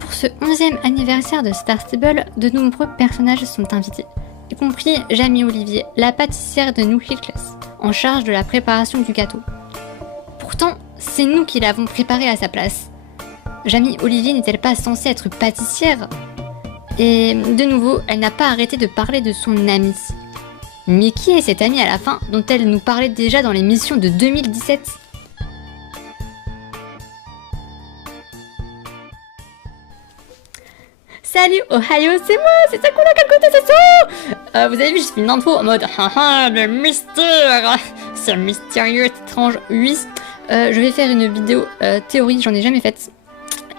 Pour ce 11e anniversaire de Star Stable, de nombreux personnages sont invités, y compris Jamie Olivier, la pâtissière de New Hill Class, en charge de la préparation du gâteau. Pourtant, c'est nous qui l'avons préparé à sa place. Jamie Olivier n'est-elle pas censée être pâtissière? Et de nouveau, elle n'a pas arrêté de parler de son amie. Mais qui est cette amie à la fin dont elle nous parlait déjà dans l'émission de 2017? Salut Ohio, c'est moi, c'est Sakura Calcutta, c'est ça. Vous avez vu, j'ai fait une intro en mode haha, le mystère, c'est mystérieux, c'est étrange, oui. Je vais faire une vidéo théorie, j'en ai jamais faite.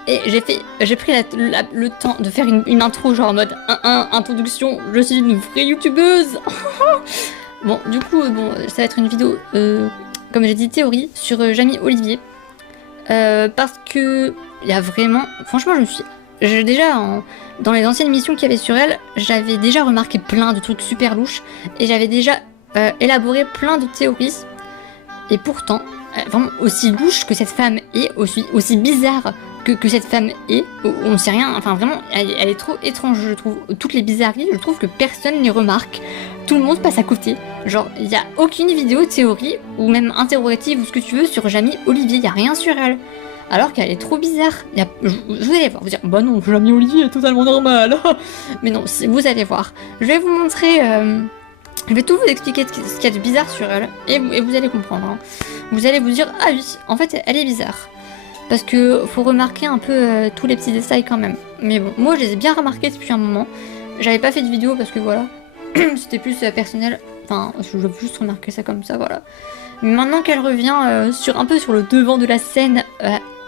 Et j'ai pris le temps de faire une intro genre en mode introduction, je suis une vraie youtubeuse. Bon, du coup, ça va être une vidéo, comme j'ai dit, théorie sur Jamie Olivier. Parce que il y a vraiment, franchement, dans les anciennes missions qu'il y avait sur elle, j'avais déjà remarqué plein de trucs super louches et j'avais déjà élaboré plein de théories. Et pourtant, vraiment aussi louche que cette femme est, aussi bizarre que cette femme est, on ne sait rien, enfin vraiment, elle est trop étrange, je trouve. Toutes les bizarreries, je trouve que personne ne les remarque. Tout le monde passe à côté. Genre, il n'y a aucune vidéo théorie ou même interrogative ou ce que tu veux sur Jamie Olivier, il n'y a rien sur elle. Alors qu'elle est trop bizarre. Vous allez voir, vous dire, bah non, Jamie Olivier est totalement normal. Mais non, vous allez voir. Je vais vous montrer, je vais tout vous expliquer ce qu'il y a de bizarre sur elle, et vous allez comprendre. Hein. Vous allez vous dire, ah oui, en fait, elle est bizarre. Parce que faut remarquer un peu tous les petits détails quand même. Mais bon, moi je les ai bien remarqués depuis un moment. J'avais pas fait de vidéo parce que voilà, c'était plus personnel. Enfin, je veux juste remarquer ça comme ça, voilà. Mais maintenant qu'elle revient un peu sur le devant de la scène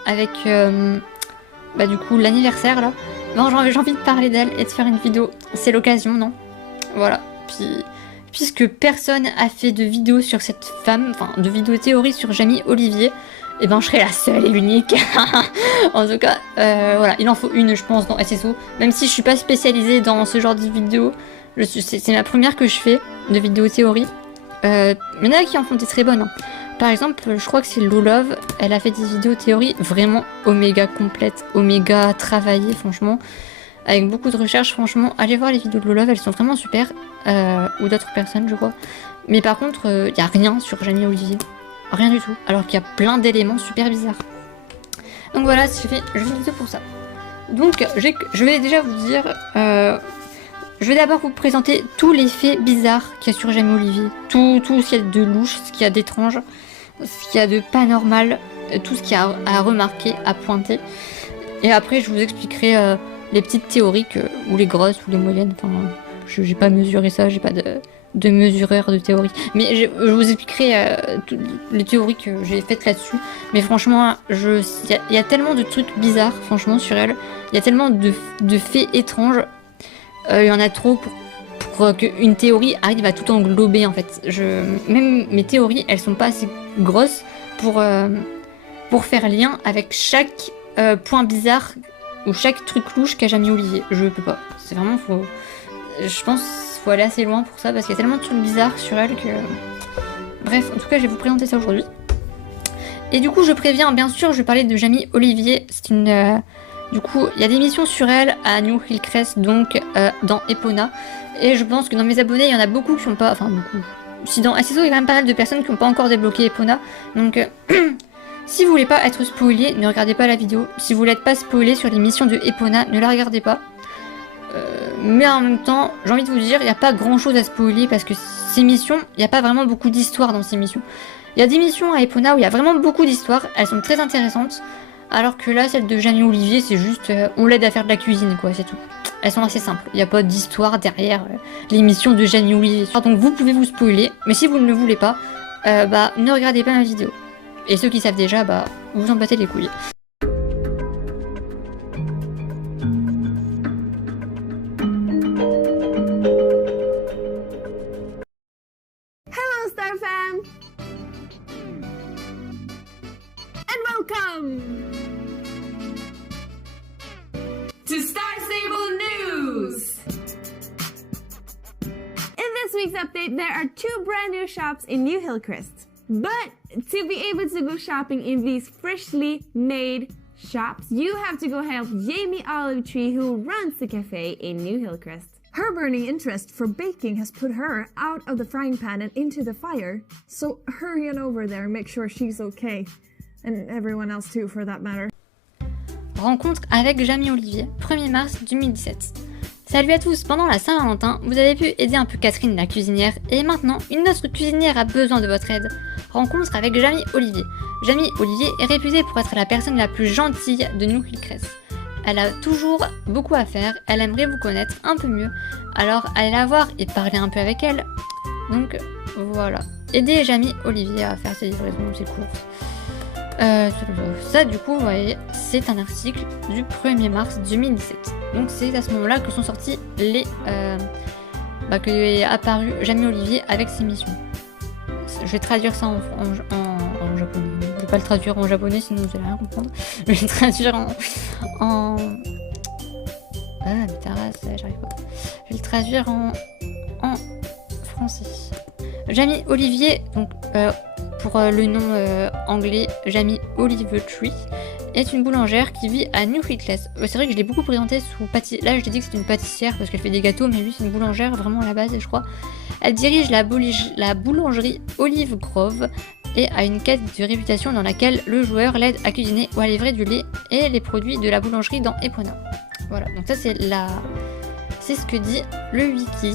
avec du coup l'anniversaire là, bon, j'ai envie de parler d'elle et de faire une vidéo. C'est l'occasion, non? Voilà. Puisque personne a fait de vidéo sur cette femme, enfin de vidéo théorie sur Jamie Olivier, et ben je serai la seule et l'unique. En tout cas, voilà, il en faut une, je pense, dans SSO. Même si je suis pas spécialisée dans ce genre de vidéos, c'est ma première que je fais de vidéo théorie. Il y en a qui en font des très bonnes. Hein. Par exemple, je crois que c'est Lolove, elle a fait des vidéos théorie vraiment oméga complètes, oméga travaillées, franchement. Avec beaucoup de recherches, franchement, allez voir les vidéos de Lolove, elles sont vraiment super. Ou d'autres personnes, je crois. Mais par contre, il n'y a rien sur Jamie Olivier. Rien du tout. Alors qu'il y a plein d'éléments super bizarres. Donc voilà, je fais une vidéo pour ça. Donc, je vais déjà vous dire... je vais d'abord vous présenter tous les faits bizarres qu'il y a sur Jamie Olivier. Tout ce qu'il y a de louche, ce qu'il y a d'étrange, ce qu'il y a de pas normal, tout ce qu'il y a à remarquer, à pointer. Et après, je vous expliquerai les petites théories ou les grosses ou les moyennes. Enfin, j'ai pas mesuré ça, j'ai pas de mesureur de théorie. Mais je vous expliquerai les théories que j'ai faites là-dessus. Mais franchement, il y a tellement de trucs bizarres, franchement, sur elle. Il y a tellement de faits étranges. Il y en a trop pour qu'une théorie arrive à tout englober, en fait. Même mes théories, elles sont pas assez grosses pour faire lien avec chaque point bizarre ou chaque truc louche qu'a Jamie Olivier. Je peux pas. C'est vraiment faux. Je pense qu'il faut aller assez loin pour ça parce qu'il y a tellement de trucs bizarres sur elle que... Bref, en tout cas, je vais vous présenter ça aujourd'hui. Et du coup, je préviens, bien sûr, je vais parler de Jamie Olivier. C'est une... Du coup, il y a des missions sur elle à New Hill Class, donc dans Epona. Et je pense que dans mes abonnés, il y en a beaucoup qui n'ont pas... Enfin, beaucoup. Si dans SSO, il y a quand même pas mal de personnes qui n'ont pas encore débloqué Epona. Donc, si vous voulez pas être spoilé, ne regardez pas la vidéo. Si vous voulez pas spoilé sur les missions de Epona, ne la regardez pas. Mais en même temps, j'ai envie de vous dire, il n'y a pas grand chose à spoiler parce que ces missions, il n'y a pas vraiment beaucoup d'histoire dans ces missions. Il y a des missions à Epona où il y a vraiment beaucoup d'histoire, elles sont très intéressantes. Alors que là, celle de Jamie Olivier, c'est juste, on l'aide à faire de la cuisine, quoi, c'est tout. Elles sont assez simples, il n'y a pas d'histoire derrière les missions de Jamie Olivier. Donc vous pouvez vous spoiler, mais si vous ne le voulez pas, ne regardez pas ma vidéo. Et ceux qui savent déjà, vous en battez les couilles. Hello, Star Fam! And welcome to Star Stable News! In this week's update, there are 2 brand new shops in New Hillcrest. But to be able to go shopping in these freshly made shops, you have to go help Jamie Olive Tree, who runs the cafe in New Hillcrest. Her burning interest for baking has put her out of the frying pan and into the fire, so hurry on over there and make sure she's okay. And everyone else too, for that matter. Rencontre avec Jamie Olivier, 1er mars 2017. Salut à tous, pendant la Saint-Valentin, vous avez pu aider un peu Catherine la cuisinière, et maintenant, une autre cuisinière a besoin de votre aide. Rencontre avec Jamie Olivier. Jamie Olivier est réputée pour être la personne la plus gentille de New Hillcrest. Elle a toujours beaucoup à faire, elle aimerait vous connaître un peu mieux, alors allez la voir et parlez un peu avec elle. Donc voilà, aidez Jamie Olivier à faire ses livraisons, ses courses. Ça du coup, vous voyez, c'est un article du 1er mars 2017. Donc c'est à ce moment-là que sont sortis les... que est apparu Jamie Olivier avec ses missions. Je vais traduire ça en japonais. Je vais pas le traduire en japonais sinon vous allez rien comprendre. Je vais le traduire en... Ah mais ta race, j'arrive pas. Je vais le traduire en français. Jamie Olivier, donc pour le nom anglais, Jamie Olive Tree, est une boulangère qui vit à New Hillcrest. C'est vrai que je l'ai beaucoup présenté sous pâtissière. Là, je t'ai dit que c'est une pâtissière parce qu'elle fait des gâteaux, mais lui, c'est une boulangère vraiment à la base, je crois. Elle dirige la boulangerie Olive Grove et a une quête de réputation dans laquelle le joueur l'aide à cuisiner ou à livrer du lait et les produits de la boulangerie dans Epona. Voilà, donc ça, c'est ce que dit le wiki.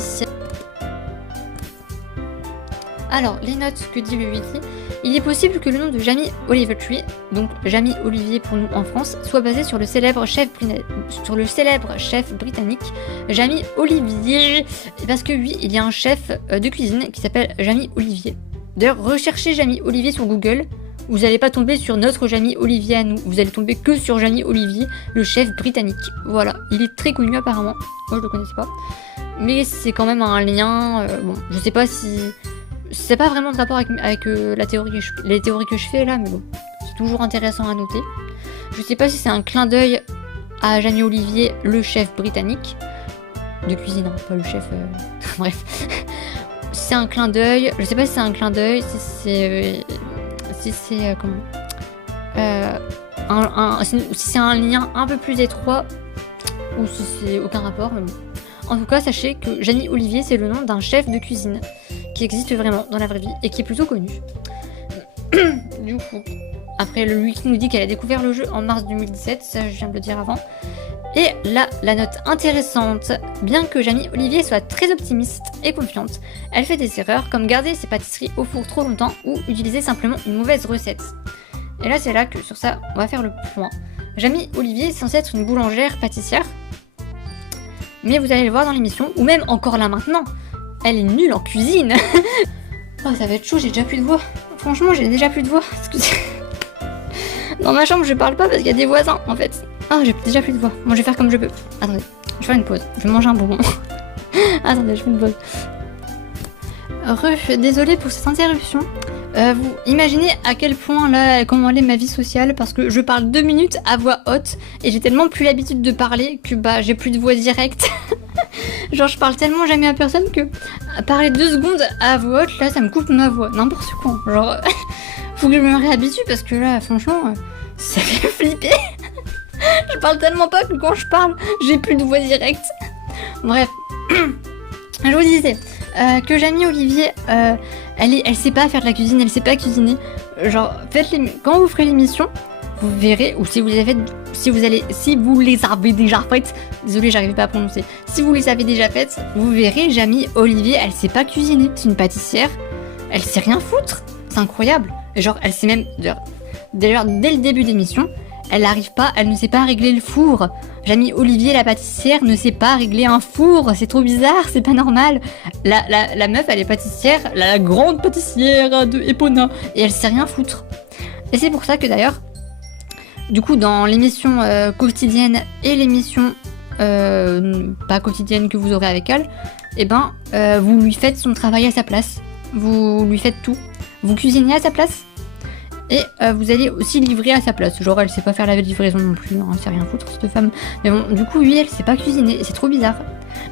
Alors, les notes que dit le wiki. Il est possible que le nom de Jamie Olive Tree, donc Jamie Olivier pour nous en France, soit basé sur le célèbre chef britannique Jamie Olivier, parce que oui, il y a un chef de cuisine qui s'appelle Jamie Olivier. D'ailleurs, recherchez Jamie Olivier sur Google, vous n'allez pas tomber sur notre Jamie Olivier à nous, vous allez tomber que sur Jamie Olivier, le chef britannique. Voilà, il est très connu apparemment, moi je le connaissais pas, mais c'est quand même un lien, bon, je sais pas si... C'est pas vraiment de rapport avec les théories que je fais là, mais bon, c'est toujours intéressant à noter. Je sais pas si c'est un clin d'œil à Jamie Olivier, le chef britannique de cuisine, hein, pas le chef. Bref, si c'est un clin d'œil, je sais pas si c'est un clin d'œil, si c'est si c'est un lien un peu plus étroit ou si c'est aucun rapport. Mais bon. En tout cas, sachez que Jamie Olivier, c'est le nom d'un chef de cuisine qui existe vraiment dans la vraie vie et qui est plutôt connu. Du coup, après le wiki nous dit qu'elle a découvert le jeu en mars 2017, ça je viens de le dire avant. Et là, la note intéressante, bien que Jamie Olivier soit très optimiste et confiante, elle fait des erreurs comme garder ses pâtisseries au four trop longtemps ou utiliser simplement une mauvaise recette. Et là, c'est là que sur ça, on va faire le point. Jamie Olivier est censée être une boulangère pâtissière, mais vous allez le voir dans l'émission, ou même encore là maintenant, elle est nulle en cuisine. Oh, ça va être chaud, j'ai déjà plus de voix. Franchement, j'ai déjà plus de voix. Excusez. Dans ma chambre, je parle pas parce qu'il y a des voisins, en fait. Oh, j'ai déjà plus de voix. Moi, je vais faire comme je peux. Attendez, je vais faire une pause. Je vais manger un bonbon. Attendez, je fais une pause. Désolée pour cette interruption. Vous imaginez à quel point là, comment est ma vie sociale, parce que je parle 2 minutes à voix haute et j'ai tellement plus l'habitude de parler que bah j'ai plus de voix directe. Genre je parle tellement jamais à personne que parler 2 secondes à voix haute, là ça me coupe ma voix, n'importe quoi. Genre faut que je me réhabitue parce que là franchement ça fait flipper. Je parle tellement pas que quand je parle j'ai plus de voix directe. Bref, je vous disais que Jamie Olivier elle sait pas faire de la cuisine, elle sait pas cuisiner. Genre quand vous ferez l'émission, vous verrez, ou si vous les avez déjà faites, désolé j'arrivais pas à prononcer, si vous les avez déjà faites, vous verrez Jamie Olivier, elle sait pas cuisiner, c'est une pâtissière, elle sait rien foutre, c'est incroyable. Genre elle sait même, d'ailleurs dès le début de l'émission, elle ne sait pas régler le four. Jamie Olivier, la pâtissière, ne sait pas régler un four, c'est trop bizarre, c'est pas normal. La meuf, elle est pâtissière, la grande pâtissière de Epona, et elle sait rien foutre. Et c'est pour ça que d'ailleurs, du coup, dans l'émission quotidienne et l'émission pas quotidienne que vous aurez avec elle, eh ben, vous lui faites son travail à sa place. Vous lui faites tout. Vous cuisinez à sa place. Et vous allez aussi livrer à sa place. Genre elle sait pas faire la livraison non plus, hein, elle sait rien foutre cette femme. Mais bon, du coup oui, elle sait pas cuisiner, et c'est trop bizarre.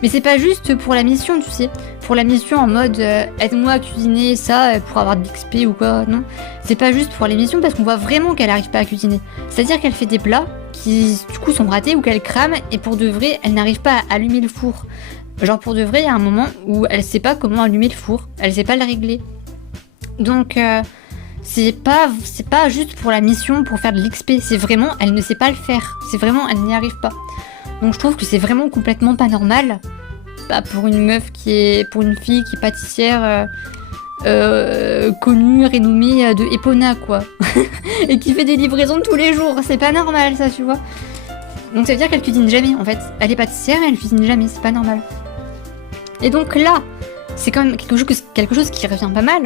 Mais c'est pas juste pour la mission, tu sais. Pour la mission en mode aide-moi à cuisiner ça pour avoir de l'XP ou quoi, non. C'est pas juste pour les missions parce qu'on voit vraiment qu'elle arrive pas à cuisiner. C'est-à-dire qu'elle fait des plats qui du coup sont ratés ou qu'elle crame et pour de vrai, elle n'arrive pas à allumer le four. Genre pour de vrai, il y a un moment où elle sait pas comment allumer le four, elle sait pas le régler. Donc c'est pas juste pour la mission, pour faire de l'XP, c'est vraiment, elle ne sait pas le faire. C'est vraiment, elle n'y arrive pas. Donc je trouve que c'est vraiment complètement pas normal. Bah, pour une meuf pour une fille qui est pâtissière connue, renommée de Epona quoi. Et qui fait des livraisons tous les jours, c'est pas normal ça, tu vois. Donc ça veut dire qu'elle cuisine jamais en fait. Elle est pâtissière et elle cuisine jamais, c'est pas normal. Et donc là, c'est quand même quelque chose qui revient pas mal.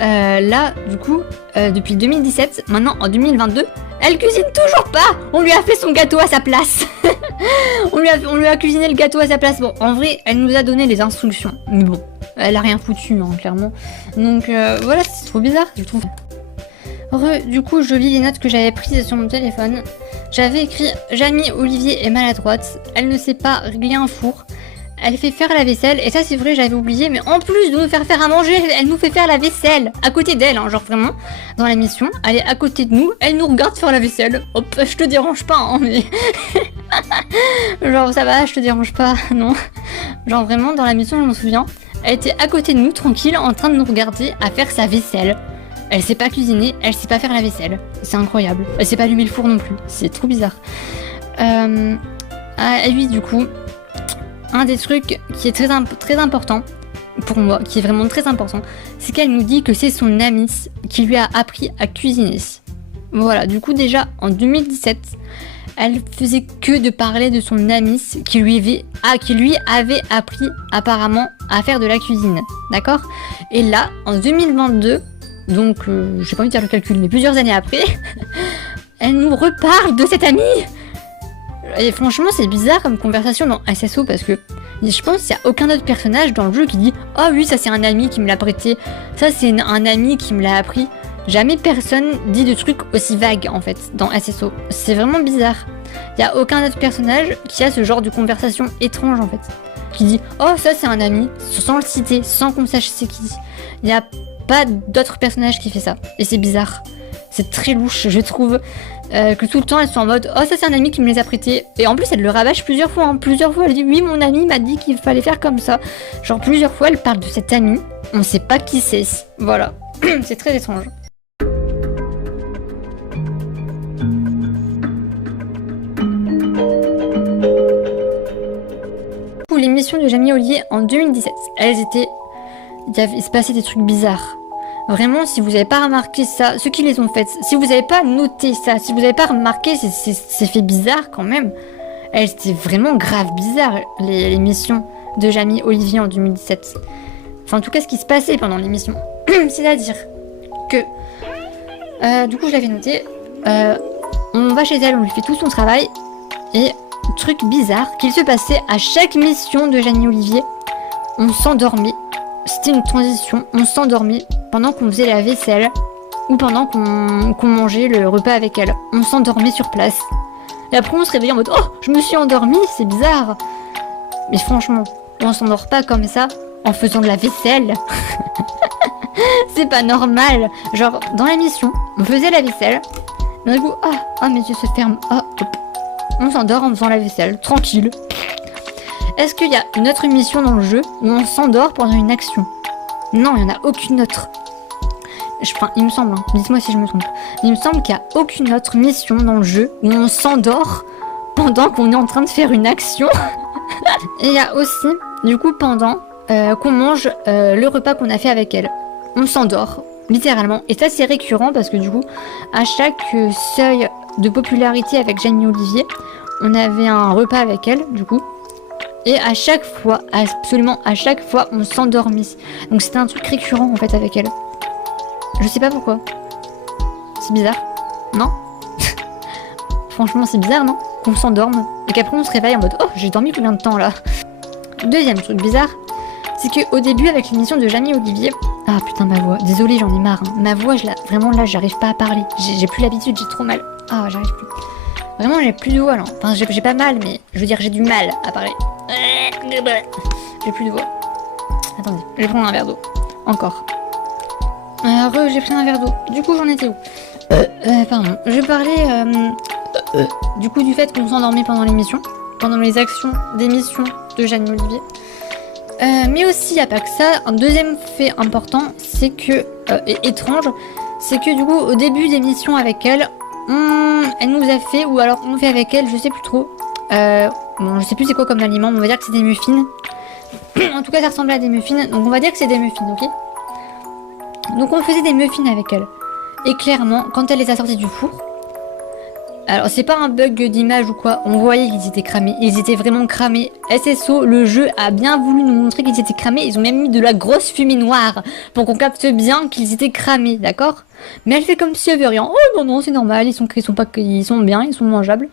Là, du coup, depuis 2017, maintenant en 2022, elle cuisine toujours pas. On lui a fait son gâteau à sa place. on lui a cuisiné le gâteau à sa place. Bon, en vrai, elle nous a donné les instructions. Mais bon, elle a rien foutu, hein, clairement. Donc voilà, c'est trop bizarre, je trouve. Du coup, je lis les notes que j'avais prises sur mon téléphone. J'avais écrit « Jamie Olivier est maladroite. Elle ne sait pas régler un four. Elle fait faire la vaisselle. » Et ça, c'est vrai, j'avais oublié. Mais en plus de nous faire à manger, elle nous fait faire la vaisselle. À côté d'elle, hein, genre vraiment, dans la mission. Elle est à côté de nous. Elle nous regarde faire la vaisselle. Hop, je te dérange pas, hein, mais... genre, ça va, je te dérange pas, non. Genre vraiment, dans la mission, je m'en souviens. Elle était à côté de nous, tranquille, en train de nous regarder à faire sa vaisselle. Elle sait pas cuisiner, elle sait pas faire la vaisselle. C'est incroyable. Elle sait pas allumer le four non plus. C'est trop bizarre. Oui, du coup, un des trucs qui est très important pour moi, qui est vraiment très important, c'est qu'elle nous dit que c'est son amie qui lui a appris à cuisiner. Voilà, du coup déjà, en 2017, elle faisait que de parler de son amie qui lui avait appris apparemment à faire de la cuisine. D'accord? Et là, en 2022... donc, j'ai pas envie de faire le calcul, mais plusieurs années après, elle nous reparle de cette amie. Et franchement, c'est bizarre comme conversation dans SSO parce que je pense qu'il n'y a aucun autre personnage dans le jeu qui dit « Ah oui, ça c'est un ami qui me l'a prêté, ça c'est un ami qui me l'a appris ». Jamais personne dit de trucs aussi vagues en fait dans SSO. C'est vraiment bizarre. Il n'y a aucun autre personnage qui a ce genre de conversation étrange en fait. Qui dit « Oh, ça c'est un ami », sans le citer, sans qu'on sache c'est qui. Il n'y a pas d'autres personnages qui fait ça. Et c'est bizarre. C'est très louche, je trouve. Que tout le temps, elles sont en mode « Oh, ça c'est un ami qui me les a prêtés ». Et en plus, elle le rabâche plusieurs fois. Hein. Plusieurs fois, elle dit « Oui, mon ami m'a dit qu'il fallait faire comme ça ». Genre, plusieurs fois, elle parle de cet ami. On sait pas qui c'est. Voilà. C'est très étrange. Pour les missions de Jamie Olivier en 2017, il se passait des trucs bizarres. Vraiment, si vous n'avez pas remarqué ça, ceux qui les ont faites, si vous n'avez pas noté ça, si vous n'avez pas remarqué ces faits bizarres quand même, c'était vraiment grave bizarre les missions de Jamie Olivier en 2017. Enfin, en tout cas, ce qui se passait pendant l'émission. C'est-à-dire que, du coup, je l'avais noté, on va chez elle, on lui fait tout son travail, et truc bizarre qu'il se passait à chaque mission de Jamie Olivier, on s'endormait. C'était une transition, on s'endormait pendant qu'on faisait la vaisselle ou pendant qu'on mangeait le repas avec elle. On s'endormait sur place. Et après on se réveillait en mode « Oh, je me suis endormie, c'est bizarre !» Mais franchement, on s'endort pas comme ça en faisant de la vaisselle. C'est pas normal. Genre, dans la mission, on faisait la vaisselle. Et du coup, mes yeux se ferment. Hop. On s'endort en faisant la vaisselle, tranquille. Est-ce qu'il y a une autre mission dans le jeu où on s'endort pendant une action? Non, il n'y en a aucune autre. Enfin, il me semble, hein. Dites-moi si je me trompe. Il me semble qu'il n'y a aucune autre mission dans le jeu où on s'endort pendant qu'on est en train de faire une action. Et il y a aussi, du coup, pendant qu'on mange le repas qu'on a fait avec elle. On s'endort, littéralement. Et ça, c'est récurrent parce que du coup, à chaque seuil de popularité avec Jamie Olivier, on avait un repas avec elle, du coup. Et à chaque fois, absolument à chaque fois, on s'endormit. Donc c'était un truc récurrent en fait avec elle. Je sais pas pourquoi. C'est bizarre, non? Franchement, c'est bizarre, non? Qu'on s'endorme et qu'après on se réveille en mode « Oh, j'ai dormi combien de temps là ?» Deuxième truc bizarre, c'est qu'au début avec l'émission de Jamie Olivier... Ah putain, ma voix. Désolée, j'en ai marre. Hein. Ma voix, vraiment là, j'arrive pas à parler. J'ai plus l'habitude, j'ai trop mal. Ah, j'arrive plus. Vraiment, j'ai plus de voix là. Enfin, j'ai pas mal, mais je veux dire, j'ai du mal à parler. J'ai plus de voix. Attendez, je vais prendre un verre d'eau. Encore. J'ai pris un verre d'eau. Du coup, j'en étais où pardon. Je parlais du coup du fait qu'on s'endormait pendant l'émission, pendant les actions d'émission de Jeanne Olivier. Mais aussi, il n'y a pas que ça. Un deuxième fait important, c'est que, et étrange, c'est que du coup, au début d'émission avec elle, elle nous a fait, ou alors on fait avec elle, je sais plus trop. Bon, je sais plus c'est quoi comme aliment, mais on va dire que c'est des muffins. En tout cas, ça ressemble à des muffins, donc on va dire que c'est des muffins, ok? Donc on faisait des muffins avec elle. Et clairement, quand elle les a sortis du four, alors c'est pas un bug d'image ou quoi, on voyait qu'ils étaient cramés, ils étaient vraiment cramés. SSO, le jeu a bien voulu nous montrer qu'ils étaient cramés, ils ont même mis de la grosse fumée noire pour qu'on capte bien qu'ils étaient cramés, d'accord? Mais elle fait comme si elle avait rien. Oh non, c'est normal, ils sont bien, ils sont mangeables.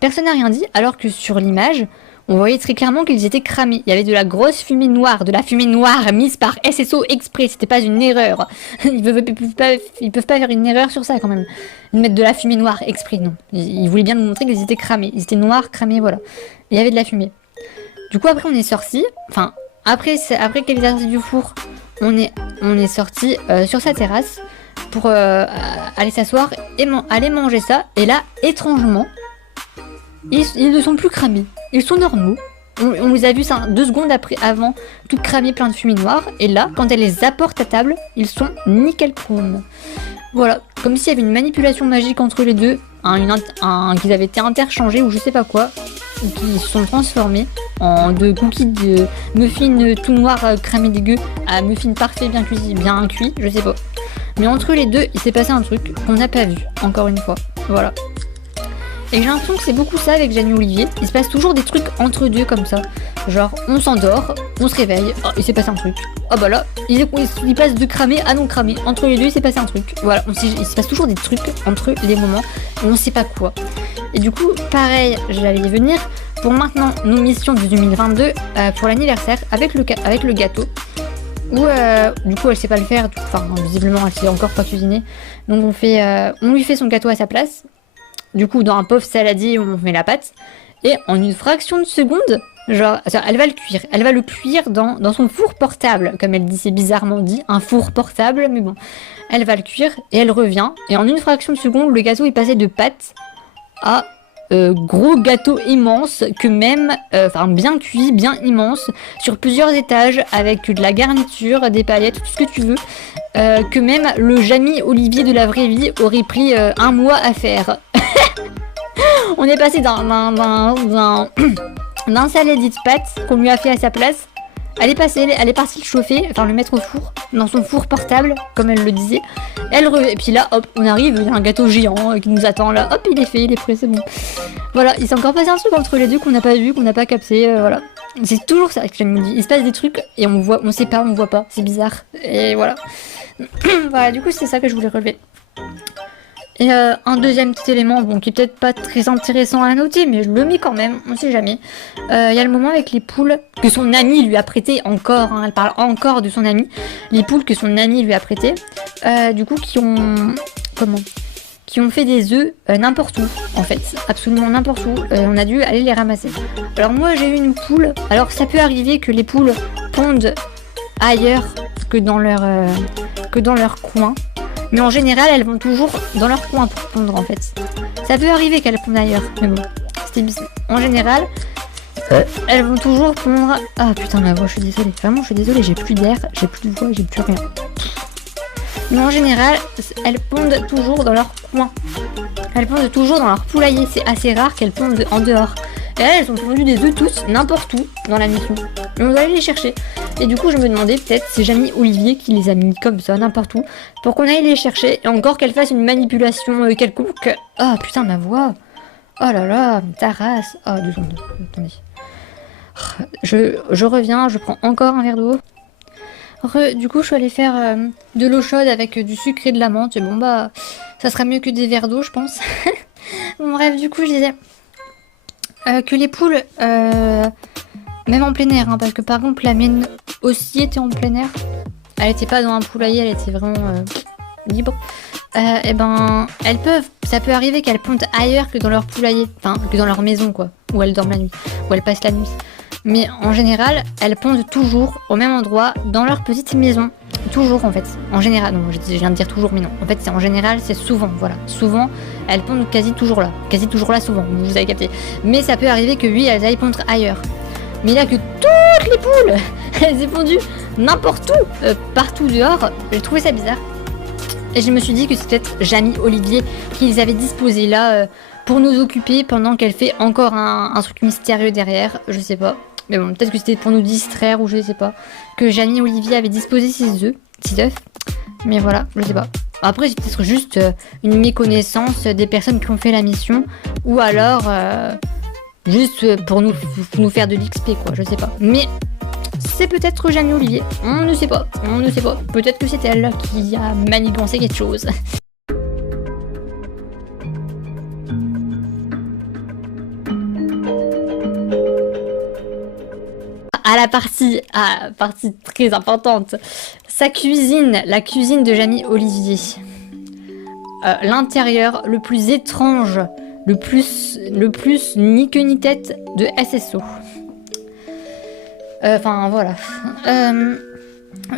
Personne n'a rien dit, alors que sur l'image, on voyait très clairement qu'ils étaient cramés. Il y avait de la grosse fumée noire, de la fumée noire mise par SSO exprès, c'était pas une erreur. Ils peuvent pas faire une erreur sur ça quand même. Ils mettent de la fumée noire exprès, non. Ils voulaient bien nous montrer qu'ils étaient cramés. Ils étaient noirs, cramés, voilà. Et il y avait de la fumée. Du coup après on est sortis, enfin après qu'elle est sortie du four, on est sortis sur sa terrasse pour aller s'asseoir et aller manger ça. Et là, étrangement, ils ne sont plus cramés. Ils sont normaux. On les a vus 2 secondes avant, tout cramés, plein de fumée noire. Et là, quand elle les apporte à table, ils sont nickel chrome. Voilà, comme s'il y avait une manipulation magique entre les deux, qu'ils avaient été interchangés ou je sais pas quoi, qui se sont transformés en de cookies de muffins tout noir cramé dégueu à muffins parfait bien cuit, je sais pas. Mais entre les deux, il s'est passé un truc qu'on n'a pas vu, encore une fois. Voilà. Et j'ai l'impression que c'est beaucoup ça avec Jeanne Olivier. Il se passe toujours des trucs entre deux comme ça. Genre, on s'endort, on se réveille, oh, il s'est passé un truc. Oh bah là, il passe de cramé à non cramé. Entre les deux, il s'est passé un truc. Voilà, il se passe toujours des trucs entre les moments et on sait pas quoi. Et du coup, pareil, j'allais y venir. Pour maintenant, nos missions de 2022, pour l'anniversaire, avec le gâteau. Où du coup elle sait pas le faire, enfin visiblement elle sait encore pas cuisiner. Donc on lui fait son gâteau à sa place. Du coup dans un pauvre saladier on met la pâte. Et en une fraction de seconde, genre elle va le cuire dans son four portable. Comme elle dit, c'est bizarrement dit, un four portable, mais bon. Elle va le cuire et elle revient. Et en une fraction de seconde, le gâteau est passé de pâte à gros gâteau immense, que même, bien cuit, bien immense, sur plusieurs étages, avec de la garniture, des paillettes, tout ce que tu veux, que même le Jamie Olivier de la vraie vie aurait pris 1 mois à faire. On est passé d'un saladier de pâtes qu'on lui a fait à sa place. Elle est partie le chauffer, le mettre au four, dans son four portable, comme elle le disait. Et puis là, hop, on arrive, il y a un gâteau géant qui nous attend là. Hop, il est fait, il est prêt, c'est bon. Voilà, il s'est encore passé un truc entre les deux qu'on n'a pas vu, qu'on n'a pas capté, voilà. C'est toujours ça que je me dis. Il se passe des trucs et on sait pas, on voit pas, c'est bizarre. Et voilà. Voilà, du coup, c'est ça que je voulais relever. Et un deuxième petit élément, qui est peut-être pas très intéressant à noter, mais je le mets quand même, on sait jamais. Il y a le moment avec les poules que son ami lui a prêté encore, elle parle encore de son ami. Les poules que son ami lui a prêté, du coup qui ont fait des œufs n'importe où, en fait, absolument n'importe où. On a dû aller les ramasser. Alors moi j'ai eu une poule, alors ça peut arriver que les poules pondent ailleurs que dans leur coin. Mais en général, elles vont toujours dans leur coin pour pondre, en fait. Ça peut arriver qu'elles pondent ailleurs, mais bon, c'était bizarre. En général, elles vont toujours pondre... Ah putain, ma voix, je suis désolée. Vraiment, je suis désolée, j'ai plus d'air, j'ai plus de voix, j'ai plus rien. Mais en général, elles pondent toujours dans leur coin. Elles pondent toujours dans leur poulailler. C'est assez rare qu'elles pondent en dehors. Et là, elles ont pondu des œufs toutes, n'importe où, dans la maison. Et on doit aller les chercher. Et du coup, je me demandais, peut-être, c'est Jamie Olivier qui les a mis comme ça, n'importe où, pour qu'on aille les chercher, et encore qu'elle fasse une manipulation quelconque. Ah, putain, ma voix. Oh là là, ta race. Oh, 2 secondes, attendez. Je reviens, je prends encore un verre d'eau. Du coup, je suis allée faire de l'eau chaude avec du sucre et de la menthe. Et bon, ça sera mieux que des verres d'eau, je pense. Bon, bref, du coup, je disais... que les poules, même en plein air, parce que par exemple la mienne aussi était en plein air, elle était pas dans un poulailler, elle était vraiment libre, ça peut arriver qu'elles pondent ailleurs que dans leur poulailler, que dans leur maison quoi, où elles dorment la nuit, où elles passent la nuit. Mais en général, elles pondent toujours au même endroit dans leur petite maison. Toujours en fait, en général. Non, je viens de dire toujours, mais non. En fait, c'est en général, c'est souvent, voilà. Souvent, elles pondent quasi toujours là. Quasi toujours là, souvent, vous avez capté. Mais ça peut arriver que oui, elles aillent pondre ailleurs. Mais là que toutes les poules, elles aient pondu n'importe où, partout dehors, j'ai trouvé ça bizarre. Et je me suis dit que c'était peut-être Jamie Olivier qui les avait disposées là pour nous occuper pendant qu'elle fait encore un truc mystérieux derrière, je sais pas. Mais bon, peut-être que c'était pour nous distraire ou je sais pas. Que Jamie Olivier avait disposé ses œufs. Mais voilà, je sais pas. Après, c'est peut-être juste une méconnaissance des personnes qui ont fait la mission. Ou alors, juste pour nous faire de l'XP, quoi, je sais pas. Mais c'est peut-être Jamie Olivier. On ne sait pas. Peut-être que c'est elle qui a manigancé quelque chose. À la partie très importante, sa cuisine, la cuisine de Jamie Olivier. L'intérieur le plus étrange, le plus ni queue ni tête de SSO. Enfin voilà.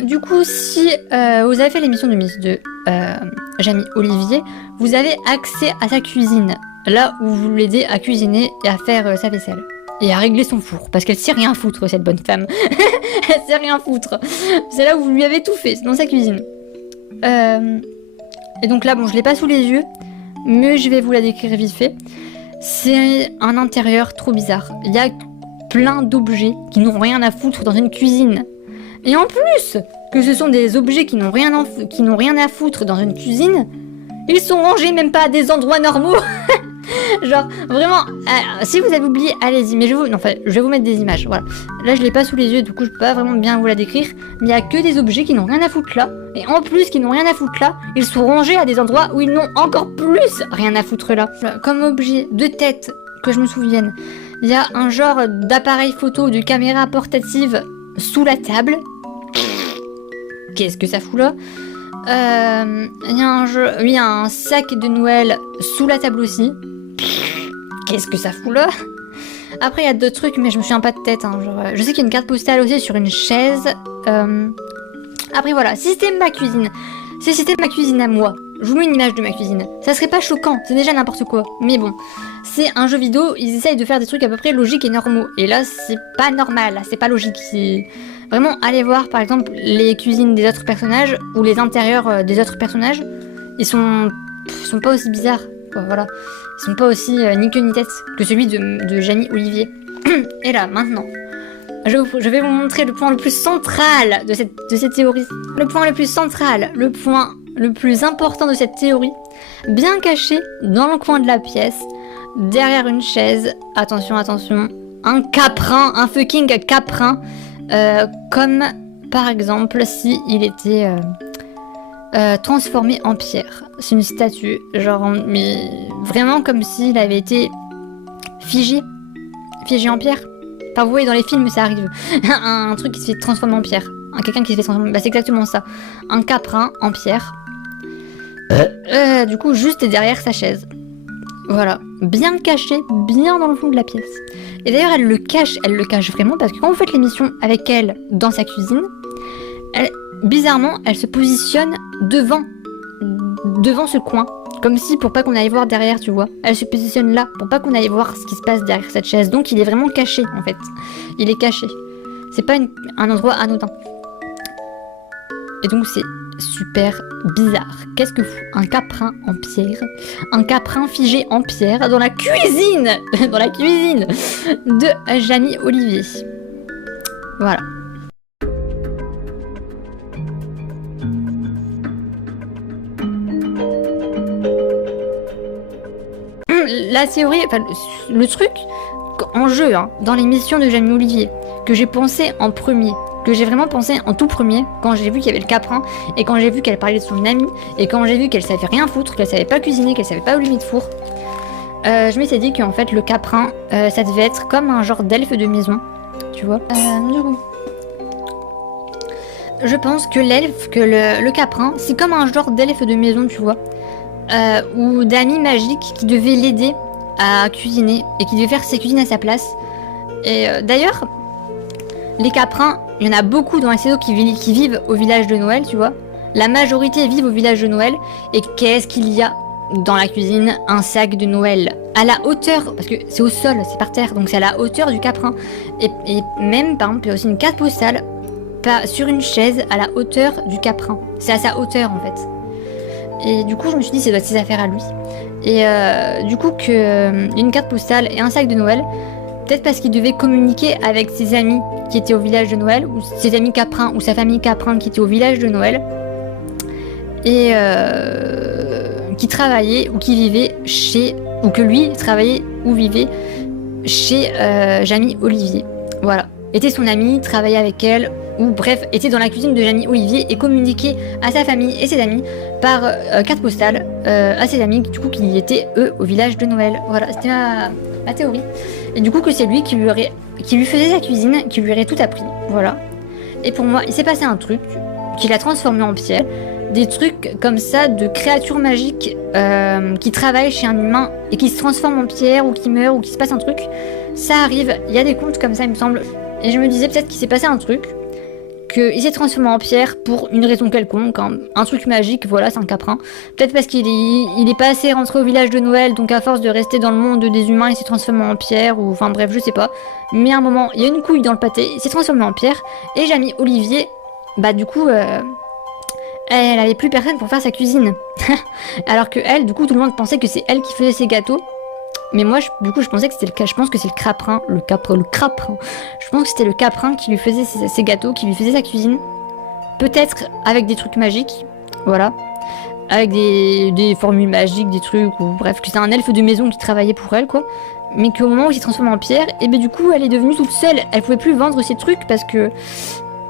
Du coup, si vous avez fait l'émission de Jamie Olivier, vous avez accès à sa cuisine, là où vous l'aidez à cuisiner et à faire sa vaisselle. Et à régler son four, parce qu'elle sait rien foutre, cette bonne femme. Elle sait rien foutre. C'est là où vous lui avez tout fait, c'est dans sa cuisine. Et donc là, bon, je l'ai pas sous les yeux, mais je vais vous la décrire vite fait. C'est un intérieur trop bizarre. Il y a plein d'objets qui n'ont rien à foutre dans une cuisine. Et en plus, que ce sont des objets qui n'ont rien à foutre dans une cuisine, ils sont rangés même pas à des endroits normaux. Genre, vraiment, si vous avez oublié, allez-y, mais je vais vous mettre des images, voilà. Là, je l'ai pas sous les yeux, du coup, je peux pas vraiment bien vous la décrire, mais il y a que des objets qui n'ont rien à foutre là, et en plus, qui n'ont rien à foutre là, ils sont rangés à des endroits où ils n'ont encore plus rien à foutre là. Comme objet de tête, que je me souvienne, il y a un genre d'appareil photo, de caméra portative sous la table. Qu'est-ce que ça fout là? Il y a un sac de Noël sous la table aussi. Qu'est-ce que ça fout là? Après il y a d'autres trucs mais je me souviens pas de tête hein, genre, je sais qu'il y a une carte postale aussi sur une chaise. Après voilà, si c'était ma cuisine, si c'était ma cuisine à moi, je vous mets une image de ma cuisine. Ça serait pas choquant, c'est déjà n'importe quoi. Mais bon, c'est un jeu vidéo, ils essayent de faire des trucs à peu près logiques et normaux. Et là c'est pas normal, c'est pas logique. C'est vraiment aller voir par exemple les cuisines des autres personnages ou les intérieurs des autres personnages. Ils sont pas aussi bizarres. Voilà, ils sont pas aussi ni queue ni tête que celui de Jamie Olivier. Et là, maintenant, je vais vous montrer le point le plus central de cette théorie. Le point le plus central, le point le plus important de cette théorie, bien caché dans le coin de la pièce, derrière une chaise, attention, un caprin, un fucking caprin, comme par exemple si il était transformé en pierre. C'est une statue, genre, mais vraiment comme s'il avait été figé en pierre. Enfin, vous voyez, dans les films, ça arrive. Un truc qui se fait transformer en pierre. Quelqu'un qui se fait transformer. Bah, c'est exactement ça. Un caprin en pierre. Du coup, juste derrière sa chaise. Voilà. Bien caché, bien dans le fond de la pièce. Et d'ailleurs, elle le cache vraiment parce que quand vous faites l'émission avec elle dans sa cuisine, bizarrement, elle se positionne devant ce coin. Comme si pour pas qu'on aille voir derrière, tu vois. Elle se positionne là pour pas qu'on aille voir ce qui se passe derrière cette chaise. Donc il est vraiment caché en fait. Il est caché. C'est pas un endroit anodin. Et donc c'est super bizarre. Qu'est-ce que fout un caprin en pierre? Un caprin figé en pierre dans la cuisine de Jamie Olivier. Voilà. La théorie, enfin le truc en jeu, hein, dans l'émission de Jamie Olivier, que j'ai pensé en premier, que j'ai vraiment pensé en tout premier, quand j'ai vu qu'il y avait le caprin, et quand j'ai vu qu'elle parlait de son ami, et quand j'ai vu qu'elle savait rien foutre, qu'elle savait pas cuisiner, qu'elle savait pas allumer de four, je m'étais dit qu'en fait le caprin, ça devait être comme un genre d'elfe de maison, tu vois. Du coup, je pense que le caprin, c'est comme un genre d'elfe de maison, tu vois. Ou d'amis magiques qui devaient l'aider à cuisiner et qui devaient faire ses cuisines à sa place. Et d'ailleurs, les caprins, il y en a beaucoup dans la saison qui vivent au village de Noël, tu vois. La majorité vivent au village de Noël. Et qu'est-ce qu'il y a dans la cuisine? Un sac de Noël. À la hauteur, parce que c'est au sol, c'est par terre, donc c'est à la hauteur du caprin. Et même, par exemple, il y a aussi une carte postale sur une chaise à la hauteur du caprin. C'est à sa hauteur, en fait. Et du coup, je me suis dit, ça doit être ses affaires à lui. Et du coup, une carte postale et un sac de Noël, peut-être parce qu'il devait communiquer avec ses amis qui étaient au village de Noël, ou ses amis caprins, ou sa famille caprin qui était au village de Noël, et qui travaillait ou qui vivait chez, ou que lui travaillait ou vivait chez Jamie Olivier. Voilà. Était son ami, travaillait avec elle, ou bref, était dans la cuisine de Jamie Olivier et communiquait à sa famille et ses amis par carte postale à ses amis, du coup, qui étaient eux au village de Noël. Voilà, c'était ma théorie. Et du coup, que c'est lui qui lui faisait sa cuisine, qui lui aurait tout appris. Voilà. Et pour moi, il s'est passé un truc qui l'a transformé en pierre. Des trucs comme ça de créatures magiques qui travaillent chez un humain et qui se transforment en pierre ou qui meurent ou qui se passe un truc. Ça arrive, il y a des contes comme ça, il me semble. Et je me disais peut-être qu'il s'est passé un truc, qu'il s'est transformé en pierre pour une raison quelconque, hein. Un truc magique, voilà, c'est un caprin. Peut-être parce qu'il est pas assez rentré au village de Noël, donc à force de rester dans le monde des humains, il s'est transformé en pierre, ou enfin bref, je sais pas. Mais à un moment, il y a une couille dans le pâté, il s'est transformé en pierre, et Jamie Olivier, bah du coup, elle avait plus personne pour faire sa cuisine. Alors que elle, du coup, tout le monde pensait que c'est elle qui faisait ses gâteaux. Mais moi, du coup, je pensais que c'était le cas. Je pense que c'est le craprin. Le craprin. Je pense que c'était le caprin qui lui faisait ses gâteaux, qui lui faisait sa cuisine. Peut-être avec des trucs magiques. Voilà. Avec des formules magiques, des trucs, ou bref, que c'est un elfe de maison qui travaillait pour elle, quoi. Mais qu'au moment où il s'est transformé en pierre, et ben du coup, elle est devenue toute seule. Elle pouvait plus vendre ses trucs parce que,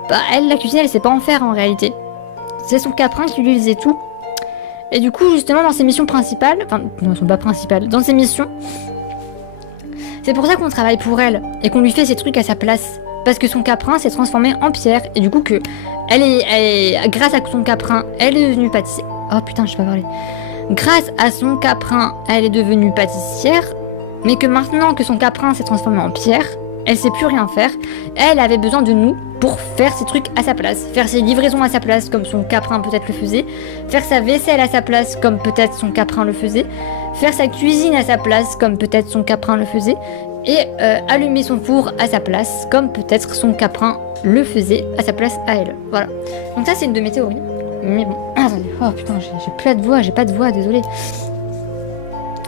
bah, elle, la cuisine, elle sait pas en faire en réalité. C'est son caprin qui lui faisait tout. Et du coup, justement, dans ses missions principales, enfin, non, elles sont pas principales, dans ses missions, c'est pour ça qu'on travaille pour elle et qu'on lui fait ses trucs à sa place. Parce que son caprin s'est transformé en pierre et du coup que grâce à son caprin, elle est devenue pâtissière. Oh putain, je sais pas parler. Grâce à son caprin, elle est devenue pâtissière, mais que maintenant que son caprin s'est transformé en pierre, elle sait plus rien faire. Elle avait besoin de nous pour faire ses trucs à sa place, faire ses livraisons à sa place comme son caprin peut-être le faisait, faire sa vaisselle à sa place comme peut-être son caprin le faisait, faire sa cuisine à sa place comme peut-être son caprin le faisait, et allumer son four à sa place comme peut-être son caprin le faisait à sa place à elle. Voilà. Donc ça c'est une de mes théories. Mais bon, attendez, oh putain, j'ai pas de voix, désolé.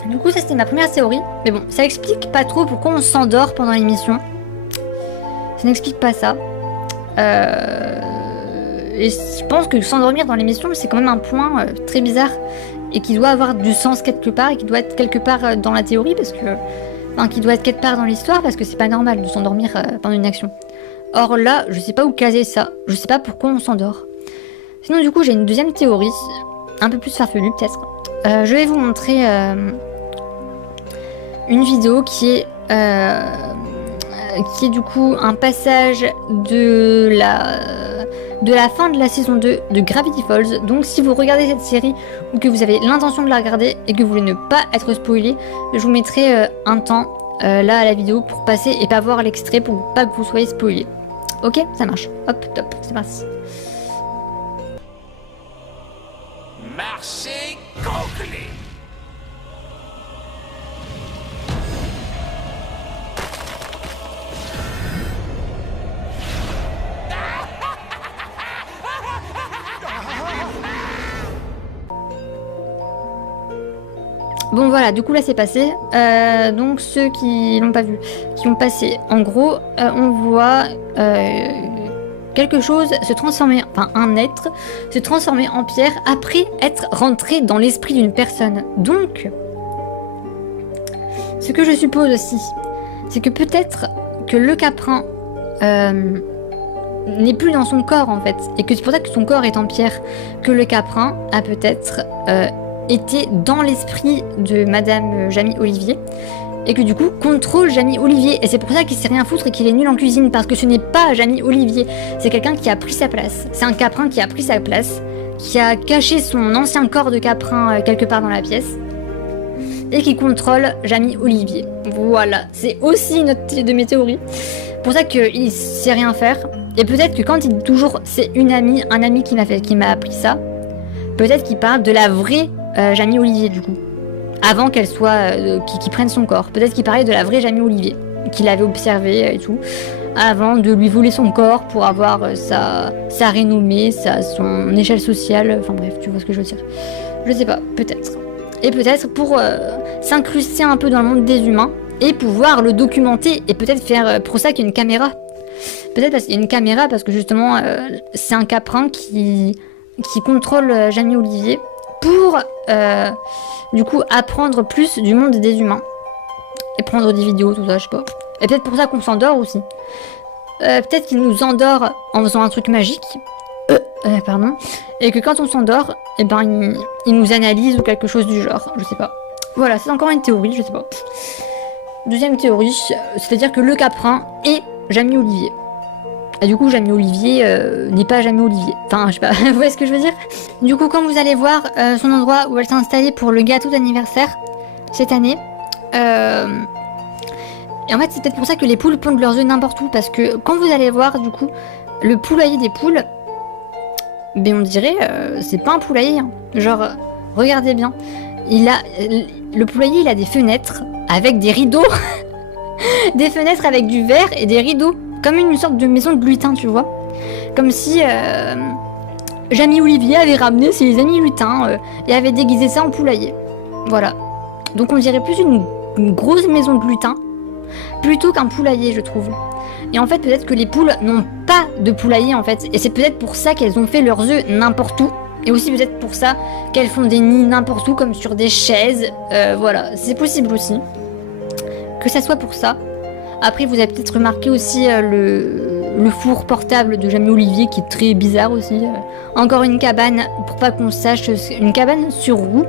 Du coup, ça c'était ma première théorie. Mais bon, ça explique pas trop pourquoi on s'endort pendant l'émission. Ça n'explique pas ça. Et je pense que s'endormir dans l'émission, c'est quand même un point très bizarre. Et qui doit avoir du sens quelque part. Et qui doit être quelque part dans la théorie. Parce que. Enfin, qui doit être quelque part dans l'histoire. Parce que c'est pas normal de s'endormir pendant une action. Or là, je sais pas où caser ça. Je sais pas pourquoi on s'endort. Sinon, du coup, j'ai une deuxième théorie. Un peu plus farfelue, peut-être. Je vais vous montrer. Une vidéo qui est du coup un passage de la fin de la saison 2 de Gravity Falls. Donc si vous regardez cette série ou que vous avez l'intention de la regarder et que vous voulez ne pas être spoilé, je vous mettrai un temps là à la vidéo pour passer et pas voir l'extrait pour pas que vous soyez spoilé. Ok, ça marche. Hop, top, c'est parti. Marché conclu. Bon voilà, du coup là c'est passé. Donc ceux qui l'ont pas vu, qui ont passé, en gros, on voit quelque chose se transformer, enfin un être se transformer en pierre après être rentré dans l'esprit d'une personne. Donc, ce que je suppose aussi, c'est que peut-être que le caprin n'est plus dans son corps en fait, et que c'est pour ça que son corps est en pierre, que le caprin a peut-être était dans l'esprit de Madame Jamie Olivier et que du coup contrôle Jamie Olivier, et c'est pour ça qu'il sait rien foutre et qu'il est nul en cuisine, parce que ce n'est pas Jamie Olivier, c'est quelqu'un qui a pris sa place, c'est un caprin qui a pris sa place, qui a caché son ancien corps de caprin quelque part dans la pièce et qui contrôle Jamie Olivier. Voilà, c'est aussi une autre de mes théories. pour ça qu'il sait rien faire. Et peut-être que quand il dit toujours c'est une amie, un ami qui m'a appris ça, peut-être qu'il parle de la vraie Jamie Olivier du coup. Avant qu'elle soit, qu'il prenne son corps. Peut-être qu'il parlait de la vraie Jamie Olivier, qu'il avait observé et tout, avant de lui voler son corps pour avoir sa renommée, son échelle sociale, enfin bref, tu vois ce que je veux dire. Je sais pas, peut-être. Et peut-être pour s'incruster un peu dans le monde des humains et pouvoir le documenter et peut-être faire pour ça qu'il y a une caméra. Peut-être parce qu'il y a une caméra parce que justement c'est un caprin qui contrôle Jamie Olivier pour du coup apprendre plus du monde des humains et prendre des vidéos, tout ça, je sais pas. Et peut-être pour ça qu'on s'endort aussi. Peut-être qu'il nous endort en faisant un truc magique. Pardon. Et que quand on s'endort, eh ben il nous analyse ou quelque chose du genre, je sais pas. Voilà, c'est encore une théorie, je sais pas. Deuxième théorie, c'est-à-dire que le caprin est Jamie Olivier. Et du coup, Jamie Olivier n'est pas Jamie Olivier. Enfin, je sais pas, vous voyez ce que je veux dire? Du coup, quand vous allez voir son endroit où elle s'est installée pour le gâteau d'anniversaire cette année, et en fait, c'est peut-être pour ça que les poules pondent leurs œufs n'importe où, parce que quand vous allez voir, du coup, le poulailler des poules, ben on dirait, c'est pas un poulailler. Hein. Genre, regardez bien, le poulailler, il a des fenêtres avec des rideaux, des fenêtres avec du verre et des rideaux, comme une sorte de maison de lutin, tu vois. Comme si Jamie Olivier avait ramené ses amis lutins et avait déguisé ça en poulailler. Voilà. Donc on dirait plus une grosse maison de lutin plutôt qu'un poulailler, je trouve. Et en fait, peut-être que les poules n'ont pas de poulailler, en fait. Et c'est peut-être pour ça qu'elles ont fait leurs œufs n'importe où. Et aussi peut-être pour ça qu'elles font des nids n'importe où, comme sur des chaises. Voilà, c'est possible aussi. Que ça soit pour ça. Après, vous avez peut-être remarqué aussi le four portable de Jamie Olivier, qui est très bizarre aussi. Encore une cabane, pour pas qu'on sache... Une cabane sur roue.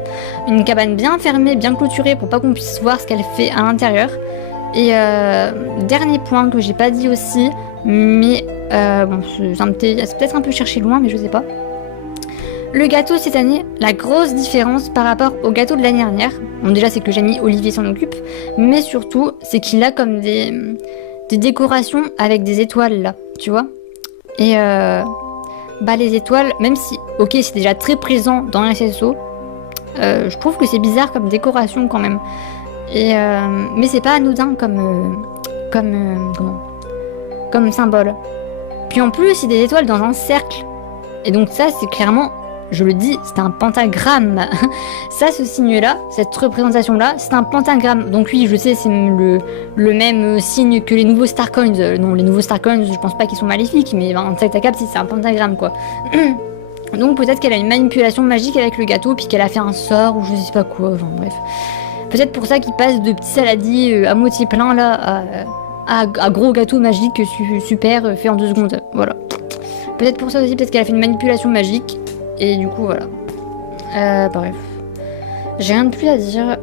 Une cabane bien fermée, bien clôturée, pour pas qu'on puisse voir ce qu'elle fait à l'intérieur. Et dernier point que j'ai pas dit aussi, mais bon, c'est peut-être un peu cherché loin, mais je sais pas. Le gâteau cette année, la grosse différence par rapport au gâteau de l'année dernière, bon déjà c'est que Jamie Olivier s'en occupe, mais surtout c'est qu'il a comme des décorations avec des étoiles là, tu vois. Et bah les étoiles, même si, ok c'est déjà très présent dans la SSO, je trouve que c'est bizarre comme décoration quand même. Et mais c'est pas anodin comme symbole. Puis en plus, c'est des étoiles dans un cercle. Et donc ça, c'est clairement, je le dis, c'est un pentagramme. Ça, ce signe-là, cette représentation-là, c'est un pentagramme. Donc oui, je sais, c'est le même signe que les nouveaux Starcoins. Non, les nouveaux Starcoins, je pense pas qu'ils sont maléfiques, mais ben, Tactacap, c'est un pentagramme, quoi. Donc peut-être qu'elle a une manipulation magique avec le gâteau, puis qu'elle a fait un sort, ou je sais pas quoi, enfin bref. Peut-être pour ça qu'il passe de petits saladiers à moitié plein là à gros gâteau magique super fait en 2 secondes. Voilà. Peut-être pour ça aussi, peut-être qu'elle a fait une manipulation magique. Et du coup, voilà. Bref. J'ai rien de plus à dire.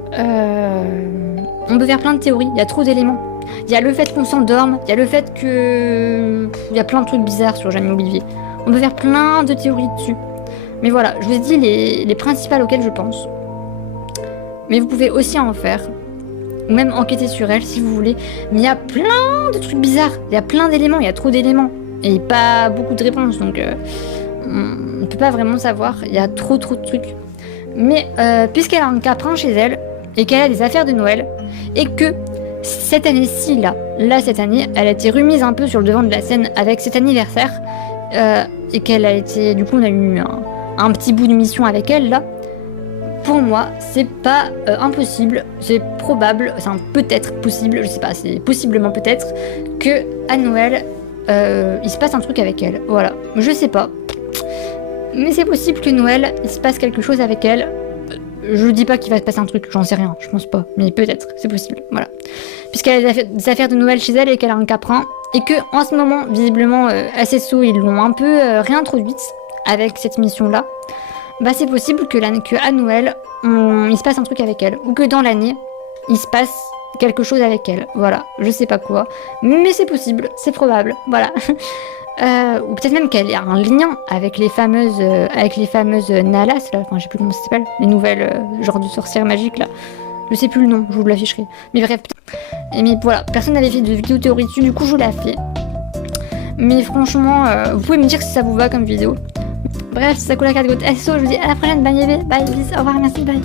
On peut faire plein de théories. Il y a trop d'éléments. Il y a le fait qu'on s'endorme. Il y a le fait que... Il y a plein de trucs bizarres sur Jamie Olivier. On peut faire plein de théories dessus. Mais voilà, je vous ai dit les principales auxquelles je pense. Mais vous pouvez aussi en faire, ou même enquêter sur elle si vous voulez. Mais il y a plein de trucs bizarres, il y a plein d'éléments, il y a trop d'éléments. Et pas beaucoup de réponses, donc on ne peut pas vraiment savoir, il y a trop de trucs. Mais puisqu'elle a un caprin chez elle, et qu'elle a des affaires de Noël, et que cette année-ci, là cette année, elle a été remise un peu sur le devant de la scène avec cet anniversaire, et qu'elle a été, du coup on a eu un petit bout de mission avec elle là. Pour moi, c'est pas impossible, c'est probable, c'est un peut-être possible, je sais pas, c'est possiblement peut-être que à Noël, il se passe un truc avec elle. Voilà, je sais pas. Mais c'est possible que Noël, il se passe quelque chose avec elle. Je dis pas qu'il va se passer un truc, j'en sais rien, je pense pas. Mais peut-être, c'est possible, voilà. Puisqu'elle a des affaires de Noël chez elle et qu'elle a un caprin. Et que en ce moment, visiblement, SSO, ils l'ont un peu réintroduite avec cette mission-là. Bah c'est possible que à Noël, il se passe un truc avec elle. Ou que dans l'année, il se passe quelque chose avec elle. Voilà, je sais pas quoi. Mais c'est possible, c'est probable, voilà. Ou peut-être même qu'elle a un lien avec les fameuses Nalas, là. Enfin, je sais plus comment ça s'appelle. Les nouvelles, genre de sorcières magiques, là. Je sais plus le nom, je vous l'afficherai. Mais bref. Mais voilà, personne n'avait fait de vidéo théorie dessus, du coup je l'ai fait. Mais franchement, vous pouvez me dire si ça vous va comme vidéo. Bref, c'est Sakura 4 Goat SO, je vous dis à la prochaine, bye, bye, bis, au revoir, merci, bye.